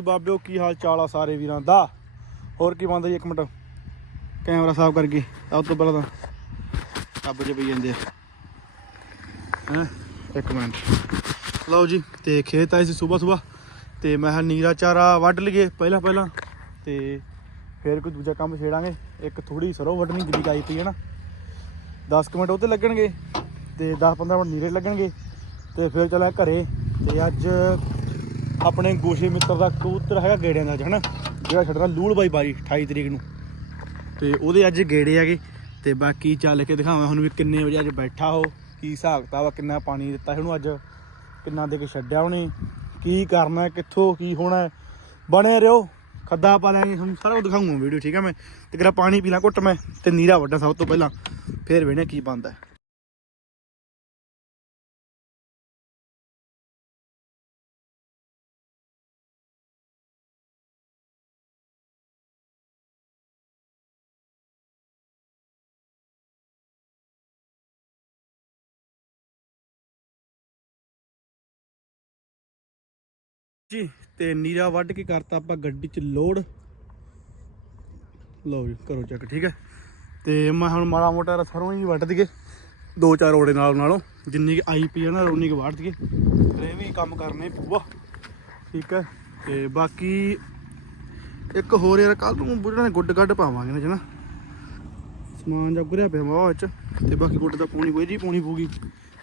ਬਾਬਿਓ, ਕੀ ਹਾਲ ਚਾਲ ਆ ਸਾਰੇ ਵੀਰਾਂ ਦਾ? ਹੋਰ ਕੀ ਬੰਦਾ ਜੀ, ਇੱਕ ਮਿੰਟ। ਕੈਮਰਾ ਸਾਫ਼ ਕਰਕੇ ਆਹ ਤੋਂ ਪਹਿਲਾਂ ਤਾਂ ਟੱਬ ਜੇ ਪਈ ਜਾਂਦੇ ਹੈ? ਇੱਕ ਮਿੰਟ। ਲਓ ਜੀ, ਤੇ ਖੇਤ ਆਏ ਸੀ ਸਵੇਰ ਸਵੇਰ, ਤੇ ਮੈਂ ਕਿਹਾ ਨੀਰਾ ਚਾਰਾ ਵੱਢ ਲਈਏ ਪਹਿਲਾਂ ਪਹਿਲਾਂ, ਤੇ ਫਿਰ ਕੋਈ ਦੂਜਾ ਕੰਮ ਛੇੜਾਂਗੇ। ਇੱਕ ਥੋੜੀ ਸਰੋਂ ਵੱਢਣੀ ਜਿਹੜੀ ਕਾਈ ਪਈ ਹੈ ਨਾ। 10 ਕੁ ਮਿੰਟ ਉਹਤੇ ਲੱਗਣਗੇ, ਤੇ 10-15 ਮਿੰਟ ਨੀਰੇ ਲੱਗਣਗੇ, ਤੇ ਫਿਰ ਚੱਲਾਂ ਘਰੇ, ਤੇ ਅੱਜ ਆਪਣੇ ਗੋਸ਼ੇ ਮਿੱਤਰ ਦਾ ਕਬੂਤਰ ਹੈਗਾ ਗੇੜਿਆਂ ਦਾ ਅੱਜ ਹਨਾ ਜਿਹੜਾ ਛੱਡਣਾ ਲੂਲ ਬਾਈ ਬਾਈ 28 ਤਰੀਕ ਨੂੰ। ਤੇ ਉਹਦੇ ਅੱਜ ਗੇੜੇ ਹੈਗੇ। ਤੇ ਬਾਕੀ ਚੱਲ ਕੇ ਦਿਖਾਵਾਂ, ਹੁਣ ਵੀ ਕਿੰਨੇ ਵਜੇ ਅੱਜ ਬੈਠਾ ਹੋ ਕੀ ਹਿਸਾਬ ਕਿਤਾਬ ਆ, ਕਿੰਨਾ ਪਾਣੀ ਦਿੱਤਾ ਸੀ ਉਹਨੂੰ ਅੱਜ, ਕਿੰਨਾ ਦੇ ਕੇ ਛੱਡਿਆ ਉਹਨੇ, ਕੀ ਕਰਨਾ, ਕਿੱਥੋਂ, ਕੀ ਹੋਣਾ ਹੈ। ਬਣੇ ਰਿਓ ਖੱਦਾ ਪਾ ਲੈਣੀ ਤੁਹਾਨੂੰ ਸਾਰਾ ਕੁਝ ਦਿਖਾਉਂਗਾ ਵੀਡੀਓ, ਠੀਕ ਹੈ ਮੈਂ। ਤੇ ਕਿਰਾ ਪਾਣੀ ਪੀਣਾ ਘੁੱਟ ਮੈਂ, ਤੇ ਨੀਰਾ ਵੱਡਾ ਸਭ ਤੋਂ ਪਹਿਲਾਂ, ਫਿਰ ਵੇਣੇ ਕੀ ਬਣਦਾ। ਜੀ, ਤੇ ਨੀਰਾ ਵੱਢ ਕੇ ਕਰਤਾ ਆਪਾਂ ਗੱਡੀ 'ਚ ਲੋਡ। ਲਓ ਜੀ, ਕਰੋ ਚੈੱਕ ਠੀਕ ਹੈ? ਤੇ ਮੈਂ ਹੁਣ ਮਾੜਾ ਮੋਟਾ ਸਰੋਂ ਹੀ ਵੱਢ ਦਈਏ, ਦੋ ਚਾਰ ਓੜੇ ਨਾਲ ਨਾਲੋਂ। ਜਿੰਨੀ ਕੁ ਆਈ ਪੀ ਹੈ ਨਾ, ਉਨੀ ਕੁ ਵੱਢ ਦਈਏ। ਫਿਰ ਇਹ ਵੀ ਕੰਮ ਕਰਨੇ ਪੂਆ ਠੀਕ ਹੈ? ਤੇ ਬਾਕੀ ਇੱਕ ਹੋਰ ਯਾਰ ਕੱਲ ਨੂੰ ਬੁੱਢਾ ਨੇ ਗੁੱਡ ਗੱਡ ਪਾਵਾਂਗੇ ਨਾ। ਜਨਾ ਸਮਾਨ ਜਾ ਗੁਰਿਆ ਪਿਆ ਵਾ ਵਿੱਚ ਤੇ ਬਾਕੀ ਗੁੱਡ ਦਾ ਪੂਣੀ ਕੋਈ ਜੀ ਪੂਣੀ ਪੂਗੀ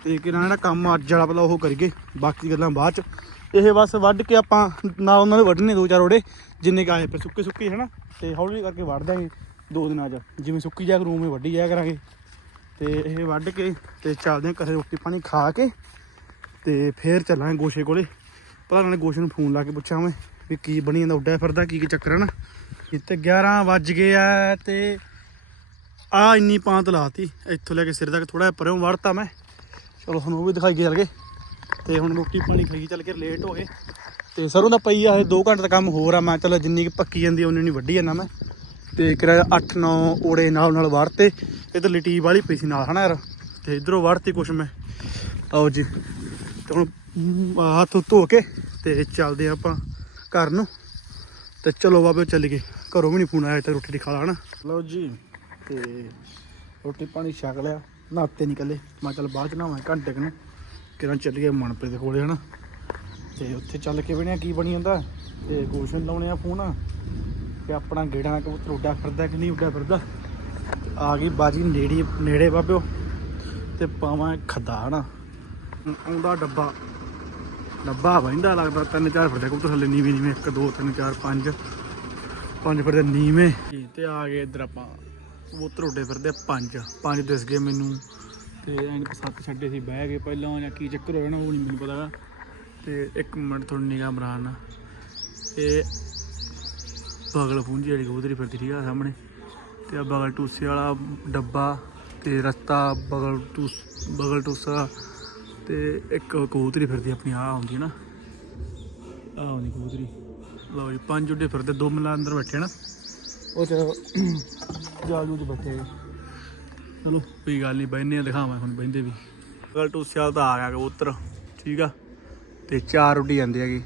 ਤੇ ਕਿਹਨਾਂ ਜਿਹੜਾ ਕੰਮ ਅੱਜ ਵਾਲਾ ਪਹਿਲਾਂ ਉਹ ਕਰੀਏ, ਬਾਕੀ ਗੱਲਾਂ ਬਾਅਦ ਚ। ਇਹ ਬਸ ਵੱਢ ਕੇ ਆਪਾਂ ਨਾਲ ਉਹਨਾਂ ਦੇ ਵੱਢਣੇ ਦੋ ਚਾਰ ਓੜੇ ਜਿੰਨੇ ਕੁ ਆਏ ਪਏ ਸੁੱਕੇ ਸੁੱਕੇ, ਹਨਾ? ਤੇ ਹੌਲੀ ਕਰਕੇ ਵੱਢ ਦਾਂਗੇ ਦੋ ਦਿਨਾਂ ਚ। ਜਿਵੇਂ ਸੁੱਕੀ ਜਾ ਰੂਮ ਵਿੱਚ ਵੱਢੀ ਜਾਇਆ ਕਰਾਂਗੇ। ਤੇ ਇਹ ਵੱਢ ਕੇ ਤੇ ਚੱਲਦੇ ਹਾਂ ਘਰੇ ਰੋਟੀ ਪਾਣੀ ਖਾ ਕੇ ਤੇ ਫੇਰ ਚੱਲਾਂਗੇ ਗੋਸ਼ੇ ਕੋਲੇ। ਪਤਾ ਨਾਲੇ ਗੋਸ਼ੇ ਨੂੰ ਫੋਨ ਲਾ ਕੇ ਪੁੱਛਾਂ ਮੈਂ ਵੀ ਕੀ ਬਣੀ ਜਾਂਦਾ, ਉੱਡਿਆ ਫਿਰਦਾ, ਕੀ ਕੀ ਚੱਕਰ ਹੈ ਨਾ ਇੱਥੇ 11 ਵੱਜ ਗਏ ਆ ਤੇ ਆ ਇੰਨੀ ਪਾਂਤ ਲਾਤੀ। ਇੱਥੋਂ ਲੈ ਕੇ ਸਿਰ ਤੱਕ ਥੋੜਾ ਪਰਿਓਂ ਵੜਤਾ ਮੈਂ। ਚਲੋ ਤੁਹਾਨੂੰ ਉਹ ਵੀ ਦਿਖਾਈ ਚੱਲ ਕੇ ਤੇ ਹੁਣ ਰੋਟੀ ਪਾਣੀ ਖਾਈ ਚੱਲ ਕੇ ਲੇਟ ਹੋ ਗਏ। ਤੇ ਸਰੋਂ ਦਾ ਪਈ ਆ ਇਹ 2 ਘੰਟੇ ਦਾ ਕੰਮ ਹੋਰ ਆ, ਮੈਂ ਚਲੋ ਜਿੰਨੀ ਕੁ ਪੱਕੀ ਜਾਂਦੀ ਉਨੀ ਨਹੀਂ ਵੱਢੀ ਜਾਂਦਾ ਮੈਂ। ਤੇ ਕਿਰਾ 8-9 ਓੜੇ ਨਾਲ ਨਾਲ ਵੜਤੇ ਇਧਰ ਲਿਟੀ ਵਾਲੀ ਪਈ ਸੀ ਨਾਲ, ਹਨਾ ਯਾਰ? ਤੇ ਇਧਰੋਂ ਵੜਤੀ ਕੁਛ ਮੈਂ। ਆਓ ਜੀ। ਤੇ ਹੁਣ ਹੱਥ ਧੋ ਕੇ ਤੇ ਚੱਲਦੇ ਆਪਾਂ ਘਰ ਨੂੰ। ਤੇ ਚਲੋ ਬਾਬੇ ਚੱਲ ਗਏ ਘਰੋਂ ਵੀ ਨਹੀਂ ਫੋਨ ਆਇਆ ਤੇ ਰੋਟੀ ਦੀ ਖਾ ਲਾ, ਹਨਾ? ਲਓ ਜੀ। ਤੇ ਰੋਟੀ ਪਾਣੀ ਛਕ ਲਿਆ ਨਹਾਤੇ ਨਿਕਲੇ। ਮੈਂ ਚੱਲ ਬਾਅਦ ਚ ਨਹਾਵਾਂ ਘੰਟੇ ਕੁ ਕਿਰਾਂ ਚੱਲ ਗਏ ਮਨਪ੍ਰੀਤ ਦੇ ਕੋਲੇ, ਹਨਾ? ਤੇ ਉੱਥੇ ਚੱਲ ਕੇ ਬਣਿਆ ਕੀ ਬਣੀ ਜਾਂਦਾ? ਤੇ ਗੋਸ਼ਨ ਲਾਉਣੇ ਆ ਫੋਨ। ਕਿ ਆਪਣਾ ਗੇੜਾ ਕਬੂਤਰ ਉੱਡਿਆ ਫਿਰਦਾ ਕਿ ਨਹੀਂ ਉੱਡਿਆ ਫਿਰਦਾ? ਆ ਗਈ ਬਾਜੀ ਨੇੜੇ ਨੇੜੇ ਬਾਬਿਓ। ਤੇ ਪਾਵਾਂ ਖੱਦਾ, ਹਨਾ? ਆਉਂਦਾ ਡੱਬਾ। ਡੱਬਾ ਬੈਂਦਾ ਲੱਗਦਾ, ਤਿੰਨ ਚਾਰ ਫਿਰਦੇ ਕਬੂਤਰ ਥੱਲੇ, ਨੀਵੇਂ ਨੀਵੇਂ 1 2 3 4 5 ਪੰਜ ਫਿਰਦੇ ਨੀਵੇਂ। ਤੇ ਆ ਗਏ ਇੱਧਰ ਆਪਾਂ। ਕਬੂਤਰ ਉੱਡੇ ਫਿਰਦੇ ਪੰਜ। ਪੰਜ ਦਿਸ ਗਏ ਮੈਨੂੰ। ਤੇ ਐਨਕ ਸੱਤ ਛੱਡੇ ਸੀ ਬਹਿ ਗਏ ਪਹਿਲਾਂ ਜਾਂ ਕੀ ਚੱਕਰ ਹੋਇਆ ਨਾ ਉਹ ਨਹੀਂ ਮੈਨੂੰ ਪਤਾ। ਗਾ। ਤੇ ਇੱਕ ਮਿੰਟ ਥੋੜੀ ਨਿਗਾਹ ਮਰਾਨ ਇਹ ਬਗਲ ਪੂੰਜੀ ਵਾਲੀ ਕਬੂਤਰੀ ਫਿਰਦੀ ਠੀਕ ਆ ਸਾਹਮਣੇ। ਤੇ ਆ ਬਗਲ ਟੂਸੇ ਵਾਲਾ ਡੱਬਾ ਤੇ ਰਸਤਾ ਬਗਲ ਟੂਸ, ਬਗਲ ਟੂਸਾ। ਤੇ ਇੱਕ ਕਬੂਤਰੀ ਫਿਰਦੀ ਆਪਣੀ ਆ ਆਉਂਦੀ ਹੈ ਨਾ। ਆ ਆਉਂਦੀ ਕਬੂਤਰੀ। ਲਓ ਜੀ, ਪੰਜ ਉੱਡੇ ਫਿਰਦੇ, ਦੋ ਮਿਲਾ ਅੰਦਰ ਬੈਠੇ ਨਾ। ਉਹ ਚਲੋ ਜਾਲੂ ਚ ਬੈਠੇ ਚਲੋ, ਕੋਈ ਗੱਲ ਨਹੀਂ ਬੈਨੇ ਆ, ਦਿਖਾਵਾਂ ਹੁਣ ਬੈਂਦੇ ਵੀ। ਬਗਲ ਟੂਸਿਆ ਤਾਂ ਆ ਗਿਆ ਕਬੂਤਰ, ਠੀਕ ਆ? ਤੇ ਚਾਰ ਉੱਡੀ ਜਾਂਦੇ ਹੈਗੇ।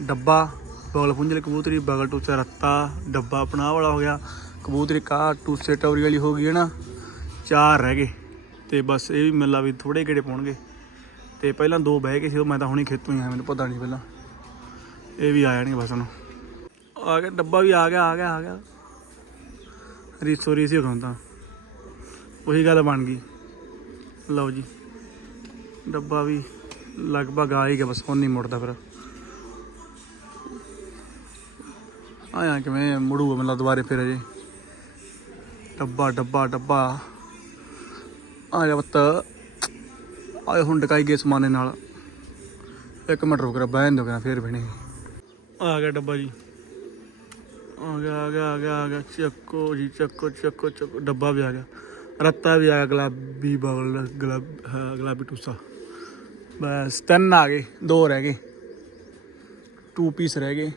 ਡੱਬਾ, ਬਗਲ ਪੁੰਜਲ ਕਬੂਤਰੀ ਬਗਲ ਟੂਸੇ ਰੱਤਾ, ਡੱਬਾ ਆਪਣਾ ਵਾਲਾ ਹੋ ਗਿਆ। ਕਬੂਤਰੀ ਕਾ ਟੂਸੇ ਟੌਰੀ ਵਾਲੀ ਹੋ ਗਈ ਹੈ ਨਾ, ਚਾਰ ਰਹਿ ਗਏ। ਤੇ ਬਸ ਇਹ ਵੀ ਮਿਲਾ ਵੀ ਥੋੜੇ ਕਿਹੜੇ ਪਾਉਣਗੇ। ਤੇ ਪਹਿਲਾਂ ਦੋ ਬਹਿ ਗਏ ਸੀ, ਉਹ ਮੈਂ ਤਾਂ ਹੁਣੇ ਖੇਤੋਂ ਹੀ ਆਇਆ, ਮੈਨੂੰ ਪਤਾ ਨਹੀਂ ਪਹਿਲਾਂ। ਇਹ ਵੀ ਆ ਜਾਣਗੇ ਬਸ ਹੁਣ। ਆ ਗਿਆ, ਡੱਬਾ ਵੀ ਆ ਗਿਆ ਆ ਗਿਆ ਆ ਗਿਆ। ਰੀਸੋ ਰੀਸ ਹੀ ਗਿਆ ਉਹੀ ਗੱਲ ਬਣ ਗਈ। ਲਓ ਜੀ। ਡੱਬਾ ਵੀ ਲਗਭਗ ਆ ਹੀ ਗਿਆ, ਬਸ ਹੁਣ ਨਹੀਂ ਮੁੜਦਾ ਫਿਰ। ਆਇਆ ਕਿਵੇਂ ਮੁੜੂਗਾ ਮੈਨੂੰ ਦੁਬਾਰੇ ਫਿਰ ਅਜੇ। ਡੱਬਾ ਡੱਬਾ ਡੱਬਾ। ਆ ਜਾ ਬੱਤ ਆਏ ਹੁਣ ਡਕਾਈ ਗਏ ਸਮਾਨੇ ਨਾਲ। ਇੱਕ ਮਿੰਟ ਰੁਕ ਰ ਬਹਿਣ ਦੋ ਕਰਾਂ ਫੇਰ ਬਣੇ ਆ ਗਿਆ ਡੱਬਾ ਜੀ। ਆ ਗਿਆ ਆ ਗਿਆ ਆ ਗਿਆ ਆ ਗਿਆ। ਚੱਕੋ ਜੀ, ਚੱਕੋ ਚੱਕੋ ਚੱਕੋ। ਡੱਬਾ ਵੀ ਆ ਗਿਆ। ਰੱਤਾ ਵੀ ਆ ਗੁਲਾਬੀ ਬਗਲ ਗੁਲਾਬ ਹਾਂ, ਗੁਲਾਬੀ ਟੂਸਾ। ਬਸ ਤਿੰਨ ਆ ਗਏ ਦੋ ਰਹਿ ਗਏ। ਟੂ ਪੀਸ ਰਹਿ ਗਏ।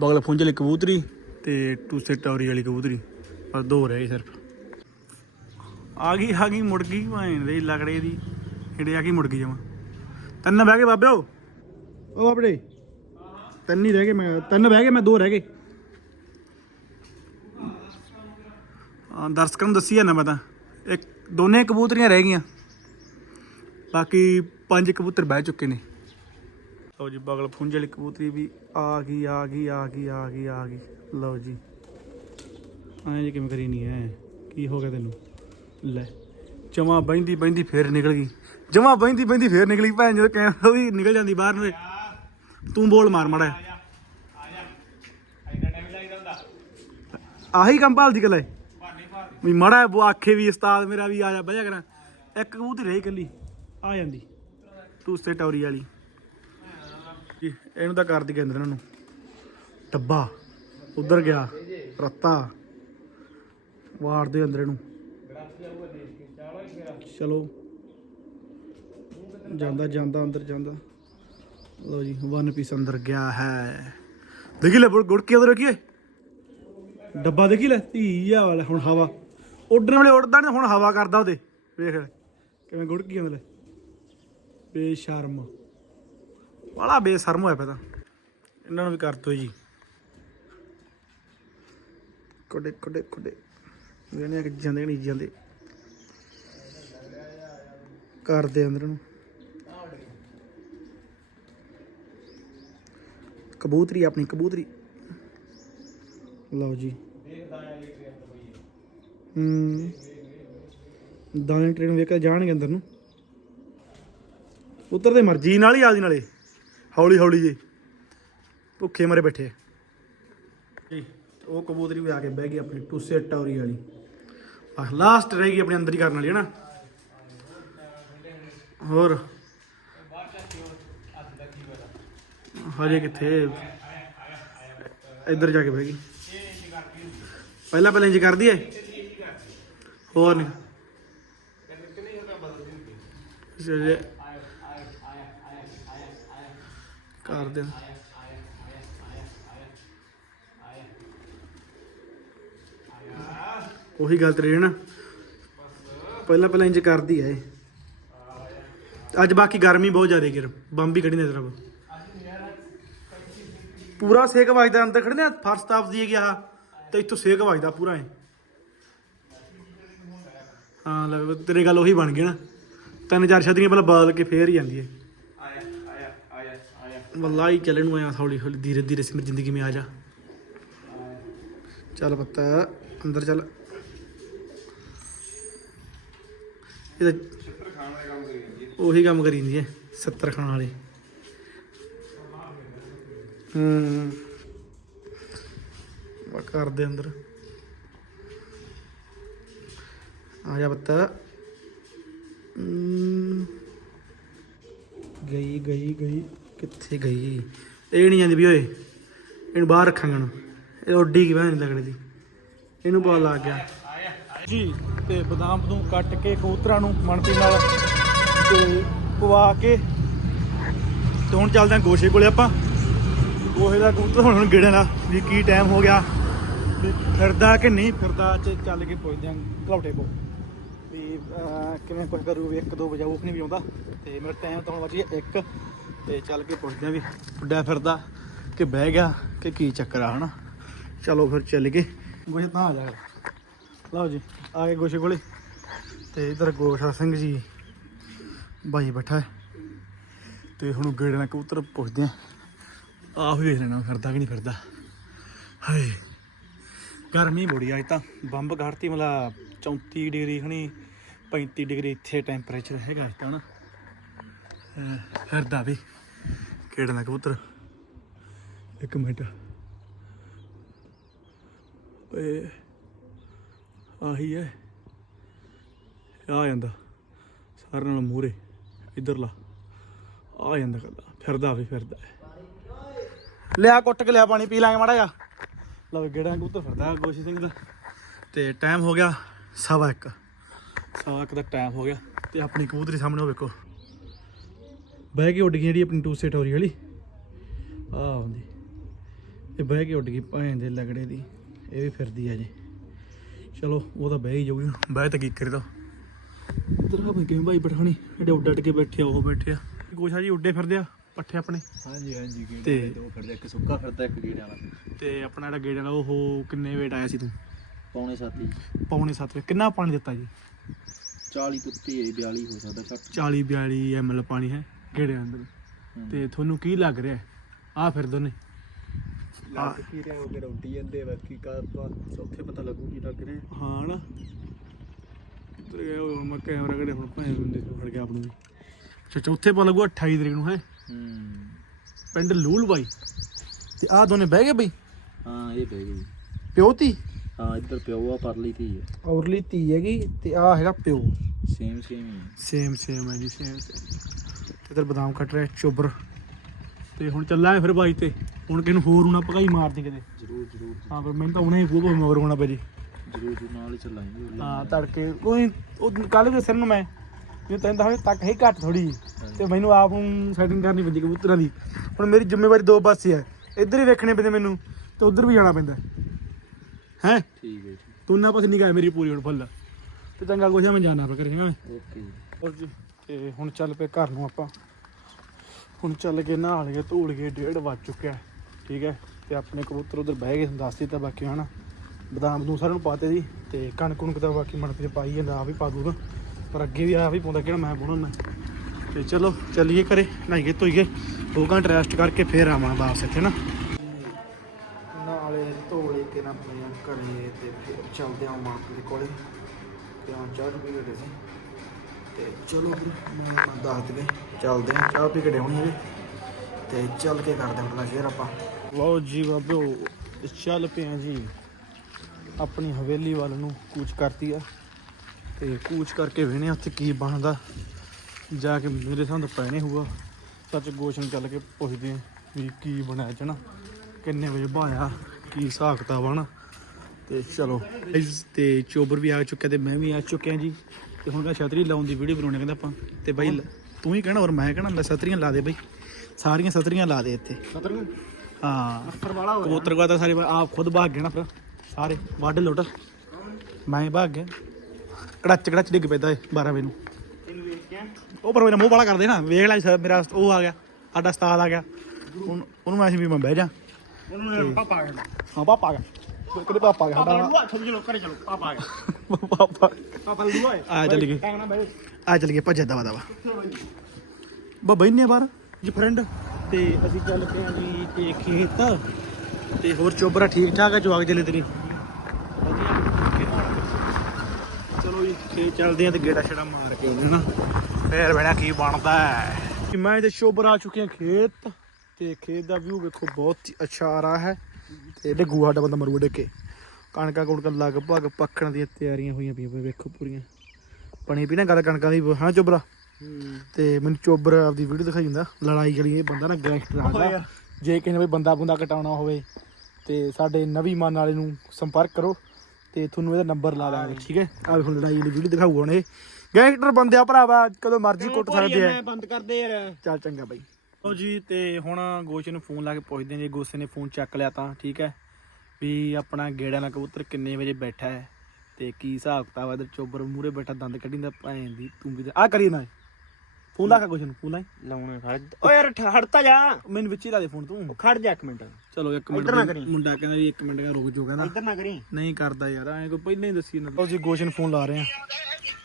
ਬਗਲ ਫੁੰਝ ਵਾਲੀ ਕਬੂਤਰੀ ਤੇ ਟੂਸੇ ਟੌਰੀ ਵਾਲੀ ਕਬੂਤਰੀ। ਪਰ ਦੋ ਰਹਿ ਗਏ ਸਿਰਫ। ਆ ਗਈ ਆ ਗਈ ਮੁੜ ਗਈ ਭੈਣ ਦੇ ਲਕੜੇ ਦੀ। ਹਿੜੇ ਆ ਗਈ ਮੁੜ ਗਈ ਜਮਾ। ਤਿੰਨ ਬਹਿ ਗਏ ਬਾਬਿਓ। ਉਹ ਆਪਣੇ। ਤਿੰਨ ਹੀ ਰਹਿ ਗਏ ਮੈਂ ਤਿੰਨ ਬਹਿ ਗਏ ਮੈਂ ਦੋ ਰਹਿ ਗਏ। ਹਾਂ ਦਰਸ਼ਕਾਂ ਨੂੰ ਦੱਸੀ ਜਾਂਦਾ ਮੈਂ ਤਾਂ। ਇੱਕ ਦੋਨੇ ਕਬੂਤਰੀਆਂ ਰਹਿ ਗਈਆਂ। ਬਾਕੀ ਪੰਜ ਕਬੂਤਰ ਬਹਿ ਚੁੱਕੇ ਨੇ। ਲਓ ਜੀ ਬਗਲ ਫੁੰਜ ਵਾਲੀ ਕਬੂਤਰੀ ਵੀ ਆ ਗਈ ਆ ਗਈ ਆ ਗਈ ਆ ਗਈ ਆ ਗਈ। ਲਓ ਜੀ। ਐਂ ਜੀ ਕਿਵੇਂ ਕਰੀ ਨਹੀਂ ਹੈ ਕੀ ਹੋ ਗਿਆ ਤੈਨੂੰ? ਲੈ ਜਮਾ ਬੈਂਦੀ ਬੈਂਦੀ ਫੇਰ ਨਿਕਲ ਗਈ। ਜਮਾ ਬੈਂਦੀ ਬੈਂਦੀ ਫੇਰ ਨਿਕਲੀ ਭੈਣ ਜਦੋਂ ਕੈਮਰਾ ਵੀ ਨਿਕਲ ਜਾਂਦੀ ਬਾਹਰ ਨੂੰ। ਤੂੰ ਬੋਲ ਮਾਰ ਮੜਾ ਆਹੀ ਕੰਮ ਭਾਲਦੀ ਕਲੇ ਵੀ ਮੜਾ ਆਖੇ ਵੀ ਉਸਤਾਦ ਮੇਰਾ ਵੀ ਆ ਜਾ, ਬਹਿ ਜਾ ਕਰਾਂ। ਇੱਕ ਕਬੂਤਰ ਰਹੀ ਇਕੱਲੀ, ਆ ਜਾਂਦੀ। ਤੂੰ ਸੇ ਟੌਰੀ ਵਾਲੀ। ਜੀ, ਇਹਨੂੰ ਤਾਂ ਕਰਦੀ ਕਹਿੰਦੇ ਨੇ ਇਹਨੂੰ ਡੱਬਾ ਉਧਰ ਗਿਆ, ਰੱਤਾ। ਵਾੜ ਦੇ ਅੰਦਰ ਇਹਨੂੰ। ਚਲੋ। ਜਾਂਦਾ ਜਾਂਦਾ, ਅੰਦਰ ਜਾਂਦਾ। ਲੋ ਜੀ ਵਨ ਪੀਸ ਅੰਦਰ ਗਿਆ ਹੈ। ਦੇਖੀ ਲੈ, ਗੁੜ ਕੇ ਉਧਰ ਰੱਖੀਏ ਡੱਬਾ ਦੇਖੀ ਲੈ ਧੀਆ ਵਾਲਾ, ਹੁਣ ਹਵਾ। ਉੱਡਣ ਵੇਲੇ ਉੱਡਦਾ ਨਹੀਂ ਹੁਣ ਹਵਾ ਕਰਦਾ ਉਹਦੇ। ਵੇਖ ਕਿਵੇਂ ਗੁੜ ਕੀ ਲੈ। ਬੇਸ਼ਰਮ। ਬੜਾ ਬੇਸ਼ਰਮ ਹੋਇਆ ਪਿਆ ਤਾਂ। ਇਹਨਾਂ ਨੂੰ ਵੀ ਕਰ ਦਿਓ ਜੀ। ਕੋਡੇ ਕੋਡੇ ਕੋਡੇ। ਇਹਨੇ ਕਿ ਜਾਂਦੇ ਨਹੀਂ ਜਾਂਦੇ ਕਰਦੇ ਅੰਦਰ ਨੂੰ। ਕਬੂਤਰੀ ਆਪਣੀ, ਕਬੂਤਰੀ। ਲਓ ਜੀ। ਹੂੰ। ਦਾਣੇ ਟ੍ਰੇਨ ਵੇਖ ਕੇ ਜਾਣਗੇ ਅੰਦਰ ਨੂੰ। ਉਤਰਦੇ ਮਰਜ਼ੀ, ਨਾਲ ਹੀ ਆਦੀ ਨਾਲੇ। ਹੌਲੀ ਹੌਲੀ ਜੀ। ਭੁੱਖੇ ਮਰੇ ਬੈਠੇ ਉਹ ਕਬੂਤਰੀ ਵੀ ਆ ਕੇ ਬਹਿ ਗਈ ਆਪਣੀ ਟੂਸੇ ਟੌਰੀ ਵਾਲੀ। ਆ ਲਾਸਟ ਰਹਿ ਗਈ ਆਪਣੇ ਅੰਦਰ ਹੀ ਕਰਨ ਵਾਲੀ ਹੈ ਨਾ ਹੋਰ? ਹਜੇ ਕਿੱਥੇ? ਇੱਧਰ ਜਾ ਕੇ ਬਹਿ ਗਈ। ਪਹਿਲਾਂ ਪਹਿਲਾਂ ਇੰਜ ਕਰਦੀ ਏ ਹੋਰ ਨਹੀਂ ਜੇ ਕਰ ਦੇ ਉਹੀ ਗੱਲ ਤੇਰੀ ਹੈ ਨਾ। ਪਹਿਲਾਂ ਪਹਿਲਾਂ ਇੰਜ ਕਰਦੀ ਐ ਅੱਜ ਬਾਕੀ ਗਰਮੀ ਬਹੁਤ ਜ਼ਿਆਦਾ ਗਿਰ ਬੰਬ ਵੀ ਕੱਢੀ ਨੇ ਤਰਫ ਪੂਰਾ ਸੇਕ ਵੱਜਦਾ ਅੰਦਰ ਖੜੇ ਨੇ ਫਰਸ਼ ਤਾਪ ਦੀ ਗਿਆ ਤੇ ਇੱਥੋਂ ਸੇਕ ਵੱਜਦਾ ਪੂਰਾ ਐ ਹਾਂ ਲੈ ਤੇਰੇ ਗੱਲ ਉਹੀ ਬਣ ਗਈ ਨਾ। ਤਿੰਨ ਚਾਰ ਛਤਰੀਆਂ ਪਹਿਲਾਂ ਬਦਲ ਕੇ ਫੇਰ ਹੀ ਜਾਂਦੀ ਐ ਵல்லாਹੀ ਚੱਲਣ ਨੂੰ ਆਇਆ ਹੌਲੀ ਹੌਲੀ, ਧੀਰੇ ਧੀਰੇ ਸੇ ਜ਼ਿੰਦਗੀ ਮੇਂ ਆ ਜਾ। ਚੱਲ ਪੱਤਾ, ਅੰਦਰ ਚੱਲ। ਇਹ ਤਾਂ ਉਹੀ ਕੰਮ ਕਰੀ ਜਾਂਦੀ ਹੈ 70 ਖਾਣ ਵਾਲੇ। ਹੂੰ। ਵਾ ਘਰ ਦੇ ਅੰਦਰ। ਆ ਜਾ ਬੱਤਾ ਗਈ ਗਈ ਗਈ। ਕਿੱਥੇ ਗਈ? ਇਹ ਨਹੀਂ ਜਾਂਦੀ ਵੀ ਓਏ। ਇਹਨੂੰ ਬਾਹਰ ਰੱਖਾਂਗੇ ਹੁਣ। ਇਹ ਉੱਡੀ ਕੀ ਨਹੀਂ ਲੱਗਣੀ ਦੀ? ਇਹਨੂੰ ਪਤਾ ਲੱਗ ਗਿਆ। ਜੀ, ਤੇ ਬਦਾਮ ਬਦੂਮ ਕੱਟ ਕੇ ਕਬੂਤਰਾਂ ਨੂੰ ਮਨਪੀ ਨਾਲ ਤੇ ਪਵਾ ਕੇ ਤੇ ਹੁਣ ਚੱਲਦੇ ਹਾਂ ਗੋਸ਼ੇ ਕੋਲੇ ਆਪਾਂ। ਗੋਹੇ ਦਾ ਕਬੂਤਰ ਹੁਣ ਹੁਣ ਗੇੜੇ ਨਾਲ ਵੀ ਕੀ ਟਾਈਮ ਹੋ ਗਿਆ। ਵੀ ਫਿਰਦਾ ਕਿ ਨਹੀਂ ਫਿਰਦਾ ਚ ਚੱਲ ਕੇ ਪੁੱਛਦੇ ਹਾਂ ਘਲੌਟੇ ਕੋਲ। ਕਿਵੇਂ ਕੁਝ ਕਰੂ ਵੀ 1 2 ਵਜੇ ਨਹੀਂ ਵੀ ਆਉਂਦਾ ਤੇ ਮੇਰਾ ਟਾਈਮ ਤਾਂ ਹੁਣ ਵੱਜ ਗਿਆ 1 ਤੇ ਚੱਲ ਕੇ ਪੁੱਛਦੇ ਆ ਵੀ ਉੱਡਿਆ ਫਿਰਦਾ ਕਿ ਬਹਿ ਗਿਆ ਕਿ ਕੀ ਚੱਕਰ ਆ, ਹਨਾ? ਚਲੋ ਫਿਰ ਚੱਲ ਗਏ। ਗੋਸ਼ੇ ਤਾਂ ਆ ਜਾ। ਲਓ ਜੀ, ਆ ਗਏ ਗੋਸ਼ੇ ਕੋਲੇ ਤੇ ਇਧਰ ਗੋਸ਼ਾ ਸਿੰਘ ਜੀ ਬਾਈ ਬੈਠਾ ਹੈ। ਤੇ ਹੁਣ ਗੇੜੇ ਨਾਲ ਕਬੂਤਰ ਪੁੱਛਦੇ ਆ ਆਹ ਵੇਖ ਲੈਣਾ ਫਿਰਦਾ ਕਿ ਨਹੀਂ ਫਿਰਦਾ। ਹਾਏ, ਗਰਮੀ ਬੜੀ ਅੱਜ ਤਾਂ ਬੰਬ ਘੜਤੀ, ਮਤਲਬ 34 ਡਿਗਰੀ ਖਣੀ 35 ਡਿਗਰੀ ਇੱਥੇ ਟੈਂਪਰੇਚਰ ਹੈਗਾ ਤਾਂ ਨਾ ਫਿਰਦਾ ਵੀ ਕਿਹੜਾ ਕਬੂਤਰ। ਇੱਕ ਮਿੰਟ। ਓਏ, ਆਹੀ ਹੈ ਆ ਜਾਂਦਾ। ਸਾਰਿਆਂ ਨਾਲ ਮੂਰੇ ਇਧਰਲਾ ਆ ਜਾਂਦਾ ਕੱਲਾ। ਫਿਰਦਾ ਵੀ ਫਿਰਦਾ ਲਿਆ ਕੁੱਟ ਕੇ ਲਿਆ ਪਾਣੀ, ਪੀ ਲਾਂਗੇ ਮਾੜਾ ਜਾ ਲਓ ਗੇੜਾ ਕਬੂਤਰ ਫਿਰਦਾ ਗੋਸ਼ੀ ਸਿੰਘ ਦਾ। ਤੇ ਟਾਈਮ ਹੋ ਗਿਆ ਸਵਾ 1 ਸਾਕ ਦਾ ਟਾਈਮ ਹੋ ਗਿਆ ਤੇ ਆਪਣੀ ਕਬੂਤਰੀ ਸਾਹਮਣੇ ਉਹ ਵੇਖੋ। ਬਹਿ ਕੇ ਉੱਡ ਗਈ ਜਿਹੜੀ ਆਪਣੀ ਟੂ ਸੇਟ ਹੋ ਰਹੀ ਵਾਲੀ। ਆ ਹੁੰਦੀ। ਇਹ ਬਹਿ ਕੇ ਉੱਡ ਗਈ ਭੈਣ ਦੇ ਲਗੜੇ ਦੀ। ਇਹ ਵੀ ਫਿਰਦੀ ਆ ਜੀ ਚਲੋ ਉਹ ਤਾਂ ਬਹਿ ਹੀ ਜਾਊਗੀ ਬਹਿ ਤਾਂ ਕੀ ਕਰਦਾ ਇਧਰ ਆ ਭਾਈ ਕਿਵੇਂ ਭਾਈ ਬਠਾਣੀ ਜਿਹੜੇ ਉੱਡ ਕੇ ਬੈਠੇ ਉਹ ਬੈਠਿਆ ਆ। ਗੋਸ਼ਾ ਜੀ ਉੱਡੇ ਫਿਰਦੇ ਆ ਪੱਠੇ ਆਪਣੇ। ਹਾਂਜੀ ਹਾਂਜੀ ਗੇੜੇ ਦੋ ਫਿਰਦੇ ਇੱਕ ਸੁੱਕਾ ਫਿਰਦਾ ਇੱਕ ਗੇੜੇ ਵਾਲਾ। ਤੇ ਆਪਣਾ ਜਿਹੜਾ ਗੇੜਾ ਉਹ ਕਿੰਨੇ ਵੇਟ ਆਇਆ ਸੀ ਤੂੰ? ਪੌਣੇ ਸਾਥੀ ਪੌਣੇ 7 ਵਜੇ। ਕਿੰਨਾ ਪਾਣੀ ਦਿੱਤਾ ਜੀ? 40 ਕੁੱਤੇ 42 ਹੋ ਸਕਦਾ ਘੱਟ। 40 42 ਐਮਐਲ ਪਾਣੀ ਹੈ ਗੇੜੇ ਅੰਦਰ? ਹਮ। ਤੇ ਤੁਹਾਨੂੰ ਕੀ ਲੱਗ ਰਿਹਾ? ਆ ਫਿਰ ਦੋਨੇ। ਲੱਗ ਕੀ ਰਿਹਾ ਉਹ ਫਿਰ ਉੱਡੀ ਜਾਂਦੇ ਬਾਕੀ ਕਾ ਸੌਖੇ ਪਤਾ ਲੱਗੂ ਕੀ ਲੱਗ ਰਿਹਾ। ਹਾਂ ਨਾ। ਕਿੱਧਰ ਗਿਆ ਉਹ? ਮੈਂ ਕੈਮਰਾ ਕਿਹੜੇ ਹੁਣ ਭਾਵੇਂ ਬੰਦੇ ਫੜ ਗਿਆ ਆਪ ਨੂੰ ਵੀ। ਅੱਛਾ ਚੌਥੇ ਪਾ ਲੱਗੂ 28 ਤਰੀਕ ਨੂੰ ਹੈ। ਹੂੰ। ਪਿੰਡ ਲੂਲ ਬਾਈ। ਤੇ ਆ ਦੋਨੇ ਬਹਿ ਗਏ ਬਈ? ਹਾਂ ਇਹ ਬਹਿ ਗਈ ਪਿਓਤੀ? ਹਾਂ ਇੱਧਰ ਪਿਓ ਆ ਪਰਲੀ ਧੀ ਹੈ ਔਰਲੀ ਧੀ ਹੈਗੀ ਤੇ ਆ ਹੈਗਾ ਪਿਓ। ਸੇਮ ਸੇਮ ਹੀ ਹੈ ਸੇਮ ਸੇਮ ਹੈ ਜੀ ਸੇਮ ਇਧਰ ਬਦਾਮ ਕੱਟ ਰਿਹਾ ਚੋਬਰ ਤੇ ਹੁਣ ਚੱਲਾਂਗੇ ਫਿਰ ਬਾਈ ਤੇ। ਹੁਣ ਕਿਨੂੰ ਹੋਰ ਨਾ ਭਗਾਈ ਮਾਰਦੀ ਕਿਤੇ। ਜ਼ਰੂਰ ਜ਼ਰੂਰ ਹਾਂ ਪਰ ਮੈਨੂੰ ਤਾਂ ਉਹਨੇ ਹੀ ਬਹੁਤ ਮਗਰ ਹੋਣਾ ਪੈ ਜੀ। ਜ਼ਰੂਰ ਜ਼ਰੂਰ ਨਾਲ ਹੀ ਚੱਲਾਂਗੇ ਹਾਂ ਤੜਕੇ। ਕੋਈ ਉਹ ਕੱਲ ਦੇ ਸਿਰ ਨੂੰ ਮੈਂ ਜੇ ਤੈਨੂੰ ਹਜੇ ਤੱਕ ਹੀ ਘੱਟ ਥੋੜੀ ਤੇ ਮੈਨੂੰ ਆਪ ਨੂੰ ਸੈਟਿੰਗ ਕਰਨੀ ਪੈਂਦੀ ਕਬੂਤਰਾਂ ਦੀ। ਹੁਣ ਮੇਰੀ ਜ਼ਿੰਮੇਵਾਰੀ ਦੋ ਪਾਸੇ ਹੈ। ਇੱਧਰ ਹੀ ਵੇਖਣੇ ਪੈਂਦੇ ਮੈਨੂੰ ਤੇ ਉੱਧਰ ਵੀ ਜਾਣਾ ਪੈਂਦਾ। ਹੈ? ਠੀਕ ਹੈ ਜੀ। ਤੂੰ ਨਾ ਪਾਸੇ ਨਿਗਾਹ ਮੇਰੀ ਪੂਰੀ ਹੁਣ ਫੁੱਲ। ਤੇ ਚੰਗਾ ਕੁਛ ਆ, ਮੈਂ ਜਾਣਾ ਪਾ ਕਰੇ ਮੈਂ ਓਕੇ ਜੀ। ਹੋਰ ਜੀ ਤੇ ਹੁਣ ਚੱਲ ਪਏ ਘਰ ਨੂੰ ਆਪਾਂ। ਹੁਣ ਚੱਲ ਕੇ ਨਹਾ ਲਏ ਧੂੜ ਗਏ ਡੇਢ ਵੱਜ ਚੁੱਕਿਆ ਠੀਕ ਹੈ? ਤੇ ਆਪਣੇ ਕਬੂਤਰ ਉਧਰ ਬਹਿ ਗਏ ਦੱਸ ਦਿੱਤਾ ਬਾਕੀ ਹਨਾ। ਬਦਾਮ ਨੂੰ ਸਾਰਿਆਂ ਨੂੰ ਪਾਤੇ ਜੀ ਤੇ ਕਣਕ ਕੁਣਕ ਤਾਂ ਬਾਕੀ ਮਨਪ੍ਰੀਤ ਪਾਈ ਜਾਂਦਾ ਆ ਵੀ ਪਾ ਦੂਗਾ। ਪਰ ਅੱਗੇ ਵੀ ਆ ਵੀ ਪਾਉਂਦਾ ਕਿਹੜਾ ਮੈਂ ਪਾਉਣਾ ਮੈਂ ਤੇ ਚਲੋ ਚੱਲੀਏ ਘਰੇ ਨਹਾਈਏ ਧੋਈਏ। ਦੋ ਘੰਟੇ ਰੈਸਟ ਕਰਕੇ ਫੇਰ ਆਵਾਂ ਵਾਪਸ ਇੱਥੇ ਨਾ ਮਨਪ੍ਰੀਤ ਤੇ ਆ ਚਾਹ ਵੀ ਗਏ ਸੀ। ਤੇ ਚਲੋ ਫਿਰ ਮੈਂ ਦੱਸ ਦਵੇ ਚੱਲਦੇ ਆ ਚਾਹ ਪੀ ਕੇ ਡਿਆਉਣੀ ਹੈ ਤੇ ਚੱਲ ਕੇ ਕਰਦੇ ਹਾਂ ਆਪਣਾ ਸ਼ੇਅਰ ਆਪਾਂ। ਲਓ ਜੀ ਬਾਬਿਓ, ਚੱਲ ਪਏ ਜੀ। ਆਪਣੀ ਹਵੇਲੀ ਵੱਲ ਨੂੰ ਕੂਚ ਕਰਤੀ ਆ। ਤੇ ਕੂਚ ਕਰਕੇ ਵੇਨੇ ਉੱਥੇ ਕੀ ਬਣਦਾ। ਜਾ ਕੇ ਮੇਰੇ ਸਾਨੂੰ ਪੈਣੇ ਹੋਊਗਾ। ਸੱਚ ਗੋਸ਼ਨ ਚੱਲ ਕੇ ਪੁੱਛਦੇ ਆ ਵੀ ਕੀ ਬਣਾਇਆ ਜਣਾ ਕਿੰਨੇ ਵਜੇ ਬਾਇਆ ਕੀ ਹਿਸਾਬ ਕਿਤਾਬ ਆ ਤੇ ਚਲੋ। ਇਸ ਤੇ ਚੋਬਰ ਵੀ ਆ ਚੁੱਕਿਆ ਤੇ ਮੈਂ ਵੀ ਆ ਚੁੱਕਿਆ ਜੀ। ਤੇ ਹੁਣ ਮੈਂ ਛਤਰੀ ਲਾਉਣ ਦੀ ਵੀਡੀਓ ਬਣਾਉਣੇ ਕਹਿੰਦਾ ਆਪਾਂ। ਤੇ ਬਾਈ ਤੂੰ ਹੀ ਕਹਿਣਾ ਔਰ ਮੈਂ ਕਹਿਣਾ ਲੈ ਛਤਰੀਆਂ ਲਾ ਦੇ ਬਾਈ। ਸਾਰੀਆਂ ਛਤਰੀਆਂ ਲਾ ਦੇ ਇੱਥੇ। ਹਾਂ। ਵਾਲਾ ਕਬੂਤਰ ਕਾ ਤਾਂ ਸਾਰੇ ਆਪ ਖੁਦ ਭਾਗ ਗਏ ਨਾ ਫਿਰ ਸਾਰੇ ਵੱਢ ਲੁੱਟ। ਮੈਂ ਭਾਗ ਗਿਆ। ਕੜੱਚ ਕੜੱਚ ਡਿੱਗ ਪੈਦਾ 12 ਵਜੇ ਨੂੰ। ਇਹਨੂੰ ਵੇਖ ਕੇ ਉਹ ਪਰ ਮੇਰਾ ਮੂੰਹ ਵਾਲਾ ਕਰਦੇ ਨਾ। ਵੇਖ ਲੈ ਸਰ, ਮੇਰਾ ਉਹ ਆ ਗਿਆ। ਸਾਡਾ ਉਸਤਾਦ ਆ ਗਿਆ। ਹੁਣ ਉਹਨੂੰ ਮੈਂ ਵੀ ਮੈਂ ਬਹਿ ਜਾ। ਉਹਨੂੰ ਪਾਪਾ ਆ ਗਿਆ ਹਾਂ ਪਾਪਾ ਆ ਗਿਆ। ਕਦੇ ਪਾਪਾ ਗਿਆ ਸਾਡਾ ਲੂਆ ਛੋੜ ਚਲੋ ਘਰੇ ਚਲੋ ਪਾਪਾ ਆ ਗਿਆ ਪਾਪਾ ਪਾਪਾ। ਲੂਆ ਹੈ ਆ ਚੱਲ ਗਏ। ਬਈ ਆ ਚੱਲ ਗਏ ਭੱਜ ਦਵਾ। ਦਵਾ ਬਾ ਬੈਨੇ ਬਾਹਰ ਜੀ ਫਰੈਂਡ ਤੇ ਅਸੀਂ ਚੱਲ ਪਏ ਆਂ ਵੀ ਤੇ ਖੇਤ। ਤੇ ਹੋਰ ਚੋਬਰਾ ਠੀਕ ਠਾਕ ਆ ਜਵਾਕ ਜਲੇ ਤੇਰੇ? ਚਲੋ ਜੀ ਖੇਤ ਚੱਲਦੇ ਆ ਤੇ ਗੇੜਾ ਛੜਾ ਮਾਰ ਕੇ ਆਉਂਦੇ ਨਾ। ਫੇਰ ਬਣਾ ਕੀ ਬਣਦਾ ਹੈ। ਕਿ ਮੈਂ ਤੇ ਚੋਬਰਾ ਆ ਚੁੱਕੇ ਆ ਖੇਤ। ਤੇ ਖੇਤ ਦਾ ਵਿਊ ਵੇਖੋ ਬਹੁਤ ਹੀ ਅੱਛਾ ਆ ਰਿਹਾ ਹੈ। ਤੇ ਡੱਗੂ ਸਾਡਾ ਬੰਦਾ ਮਰੂ ਡੱਕੇ ਕਣਕਾਂ ਕੁਣਕਾਂ ਲਗਭਗ ਪੱਕਣ ਦੀਆਂ ਤਿਆਰੀਆਂ ਹੋਈਆਂ ਪਈਆਂ ਵੇਖੋ ਪੂਰੀਆਂ। ਪਣੀ ਪੀ ਨਾ ਗੱਲ ਕਣਕਾਂ ਦੀ ਹਾਂ ਚੋਬਰਾ? ਤੇ ਮੈਨੂੰ ਚੋਬਰ ਆਪਦੀ ਵੀਡੀਓ ਦਿਖਾਈ ਜਾਂਦਾ ਲੜਾਈ ਗਲੀ ਇਹ ਬੰਦਾ ਨਾ ਗੈਂਗਸਟਰ ਆਦਾ ਜੇ ਕਿਸੇ ਨੇ ਬੰਦਾ ਬੰਦਾ ਕਟਾਉਣਾ ਹੋਵੇ ਤੇ ਸਾਡੇ ਨਵੀਂ ਮਨ ਵਾਲੇ ਨੂੰ ਸੰਪਰਕ ਕਰੋ ਤੇ ਤੁਹਾਨੂੰ ਇਹਦਾ ਨੰਬਰ ਲਾ ਦਾਂਗੇ ਠੀਕ ਹੈ? ਆ ਹੁਣ ਲੜਾਈ ਵਾਲੀ ਵੀਡੀਓ ਦਿਖਾਊਗਾ ਹੁਣ ਇਹ। ਗੈਂਗਸਟਰ ਬੰਦੇ ਆ ਭਰਾਵਾ ਕਦੋਂ ਮਰਜ਼ੀ ਕੁੱਟ ਸਕਦੇ ਆ। ਬੰਦ ਕਰਦੇ ਯਾਰ। ਚੱਲ ਚੰਗਾ ਬਾਈ। ਲਓ ਜੀ ਤੇ ਹੁਣ ਗੋਸ਼ ਨੂੰ ਫੋਨ ਲਾ ਕੇ ਪੁੱਛਦੇ ਨੇ ਗੋਸੇ ਨੇ ਫੋਨ ਚੱਕ ਲਿਆ ਤਾਂ ਠੀਕ ਹੈ? ਵੀ ਆਪਣਾ ਗੇੜਾ ਨਾਲ ਕਬੂਤਰ ਕਿੰਨੇ ਵਜੇ ਬੈਠਾ ਹੈ ਤੇ ਕੀ ਹਿਸਾਬ ਕਿਤਾਬ ਹੈ? ਤੇ ਚੋਬਰ ਮੂਰੇ ਬੈਠਾ ਦੰਦ ਕੱਢੀ ਦਾ ਭੈਣ ਦੀ ਤੂੰ ਵੀ ਆ ਕਰੀ ਨਾ ਫੋਨ ਲਾ ਕੇ ਗੋਸ਼ ਨੂੰ ਫੋਨ ਲਾਈ ਲਾਉਣਾ ਖੜ ਓ ਯਾਰ ਹੜਤਾ ਜਾ। ਮੈਨੂੰ ਵਿੱਚ ਹੀ ਲਾ ਦੇ ਫੋਨ ਤੂੰ। ਖੜ ਜਾ ਇੱਕ ਮਿੰਟ। ਚਲੋ ਇੱਕ ਮਿੰਟ ਇੱਧਰ ਨਾ ਕਰੀ। ਮੁੰਡਾ ਕਹਿੰਦਾ ਵੀ 1 ਮਿੰਟ ਦਾ ਰੁਕ ਜਾਓ ਕਹਿੰਦਾ। ਇੱਧਰ ਨਾ ਕਰੀ। ਨਹੀਂ ਕਰਦਾ ਯਾਰ ਐਂ ਕੋਈ ਪਹਿਲਾਂ ਹੀ ਦੱਸੀ ਨਾ ਲਓ ਜੀ ਗੋਸ਼ ਨੂੰ ਫੋਨ ਲਾ ਰਹੇ ਆ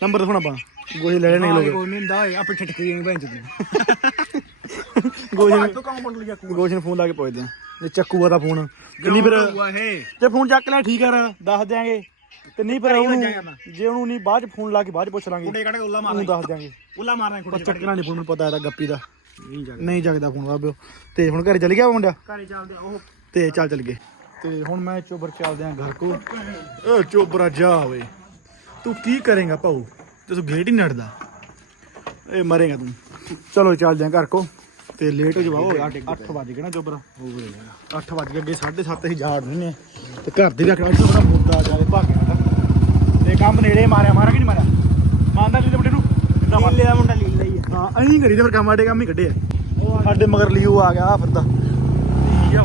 ਨੰਬਰ ਦਿਖਾਉਣਾ ਆਪਾਂ। ਗੋਸ਼ ਲੈ ਲੈਣੇ ਲੋਕ। ਕੋਈ ਨਹੀਂ ਹੁੰਦਾ ਆਪੇ ਠਟਕਰੀ ਨੂੰ ਭੈਣ ਚੋਦ ਨੂੰ ਤੂੰ ਕੰਮ ਮੰਡ ਲਿਆ ਗੋਸ਼ ਨੂੰ ਫੋਨ ਲਾ ਕੇ ਪੁੱਛਦੇ ਆ ਜੇ ਚੱਕੂਗਾ ਤਾਂ ਫੋਨ। ਕਿੰਨੀ ਫਿਰ ਜੇ ਫੋਨ ਚੱਕ ਲੈ ਠੀਕ ਆ ਦੱਸ ਦਿਆਂਗੇ। ਤੇ ਨਹੀਂ ਫਿਰ ਉਹਨੂੰ। ਜੇ ਉਹਨੂੰ ਨਹੀਂ ਬਾਅਦ ਚ ਫੋਨ ਲਾ ਕੇ ਬਾਅਦ ਚ ਪੁੱਛ ਲਾਂਗੇ। ਕੁੰਡੇ ਕੱਢ ਕੇ ਉੱਲਾ ਉਹਨੂੰ ਮਾਰਨਾ। ਦੱਸ ਦਿਆਂਗੇ। ਉੱਲਾ ਪਰ ਕੁੰਡੇ ਚੱਕਣਾ ਨਹੀਂ ਫੋਨ ਮੈਨੂੰ ਪਤਾ ਇਹਦਾ ਗੱਪੀ ਦਾ। ਨਹੀਂ ਜਗਦਾ। ਫੋਨ ਬਾਬਿਓ ਤੇ ਹੁਣ ਘਰੇ ਚੱਲ ਗਿਆ ਮੁੰਡਾ? ਘਰੇ ਚੱਲਦੇ ਉਹ। ਤੇ ਚੱਲ ਚੱਲ ਗਏ। ਤੇ ਹੁਣ ਮੈਂ ਚੋਬਰ ਚੱਲਦੇ ਆਂ ਘਰ ਕੋ ਓ ਚੋਬਰਾ ਜਾ ਓਏ। ਤੂੰ ਕੀ ਕਰੇਗਾ ਭਾਊ? ਤੇ ਗੇਟ ਹੀ ਨੜਦਾ ਏ ਮਰੇਗਾ ਤੂੰ। ਚਲੋ ਚੱਲਦੇ ਆਂ ਘਰ ਕੋ ਤੇ ਲੇਟ ਹੋ ਜਾਵਾ 8 ਵਜ ਗਏ ਨਾ ਚੋਬਰਾ 8 ਵਜ ਗਏ ਅੱਗੇ 7:30 ਅਸੀਂ ਜਾੜ ਨੇ ਤੇ ਘਰ ਦੇ ਆਖਣਾ ਇੱਥੇ ਬੜਾ ਮੁੱਦਾ ਜਾਲੇ ਭਾਗਿਆ ਤੇ ਕੰਮ ਨੇੜੇ ਮਾਰਿਆ ਮਾਰਾ ਕਿ ਨਹੀਂ ਮਾਰਿਆ? ਮੰਨਦਾ ਜੀ ਤੇ ਮੁੰਡੇ ਨੂੰ? ਲੀਲੇ ਦਾ ਮੁੰਡਾ ਲੀਲਾ ਹੀ ਆ। ਹਾਂ ਐਂ ਕਰੀ ਤੇ ਫਿਰ ਕੰਮ ਆਡੇ ਕੰਮ ਹੀ ਕੱਢੇ ਆ। ਸਾਡੇ ਮਗਰ ਲਿਓ ਆ ਗਿਆ ਫਿਰਦਾ। ਠੀਕ ਆ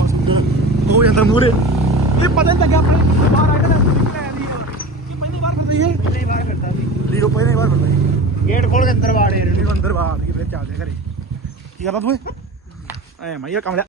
ਉਹ ਜਾਂਦਾ ਮੂਰੇ ਇਹ ਪਤਾ ਨਹੀਂ ਲੱਗਾ ਆਪਣੇ ਬਾਹਰ ਆ ਗਿਆ ਇਹ ਪਹਿਲੀ ਵਾਰ ਫਿਰਦੀ ਹੈ ਪਹਿਲੇ ਵਾਰ ਕਰਦਾ ਸੀ। ਲਿਓ ਪਹਿਲੀ ਵਾਰ ਫਿਰਦਾ ਸੀ। ਗੇਟ ਖੋਲ ਕੇ ਅੰਦਰ ਵਾੜੇ ਲਿਓ ਅੰਦਰ ਬਾਹਰ ਕੇ ਫਿਰ ਚੱਲਦੇ ਘਰੇ। करता तू हे? ऐ माई कमल्या